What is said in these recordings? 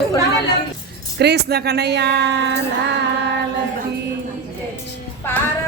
કૃષ્ણ કનૈયા લાલ પાર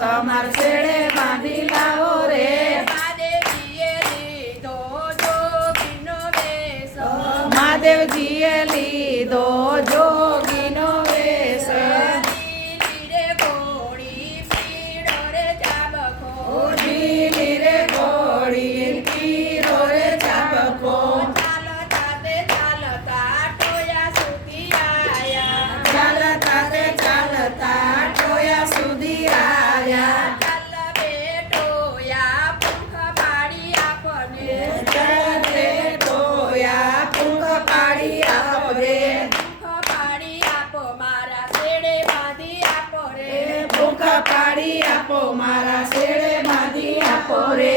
કમર છેડે બાંધી લાવો રે. મહાદેવજીએ લીધો જો ભીનો વેશ. મહાદેવજીએ લીધો પાડી આપો મારા શેડે બાંધી આપો રે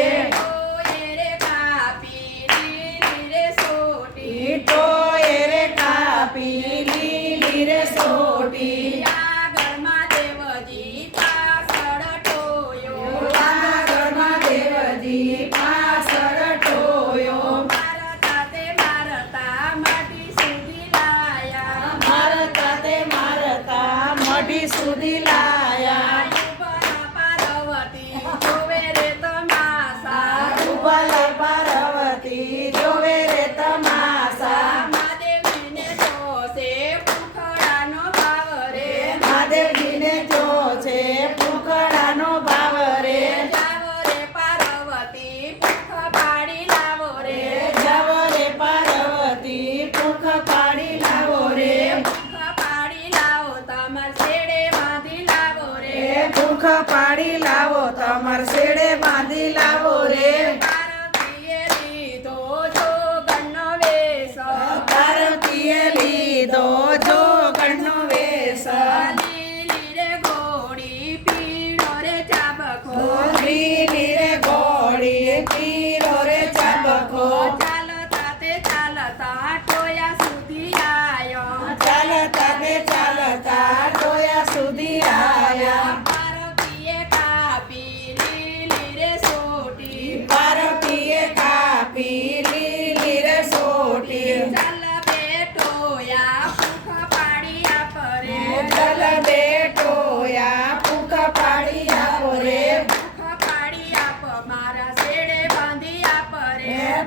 સુધી કમર છેડે બાંધી લાવો રે.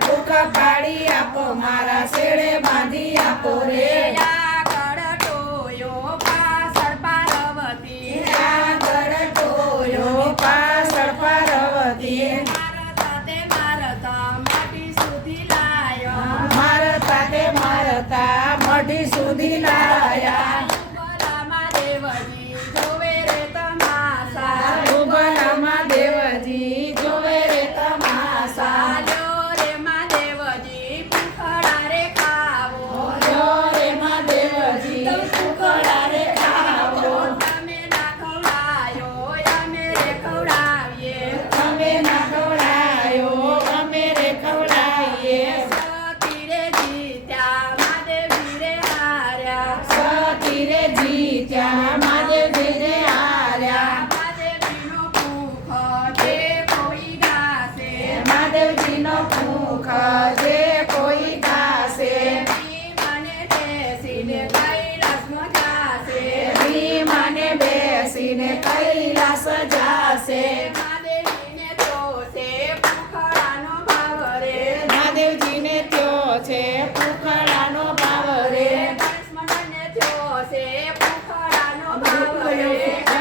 ભૂખ પાડી આપો મારા શેડે બાંધી આપો રે. છે. મહાદેવજીને થયો છે પૂખડાનો ભાવ મહાદેવજીને થયો છે પૂખડાનો ભાવ થયો છે પૂખડાનો ભાવ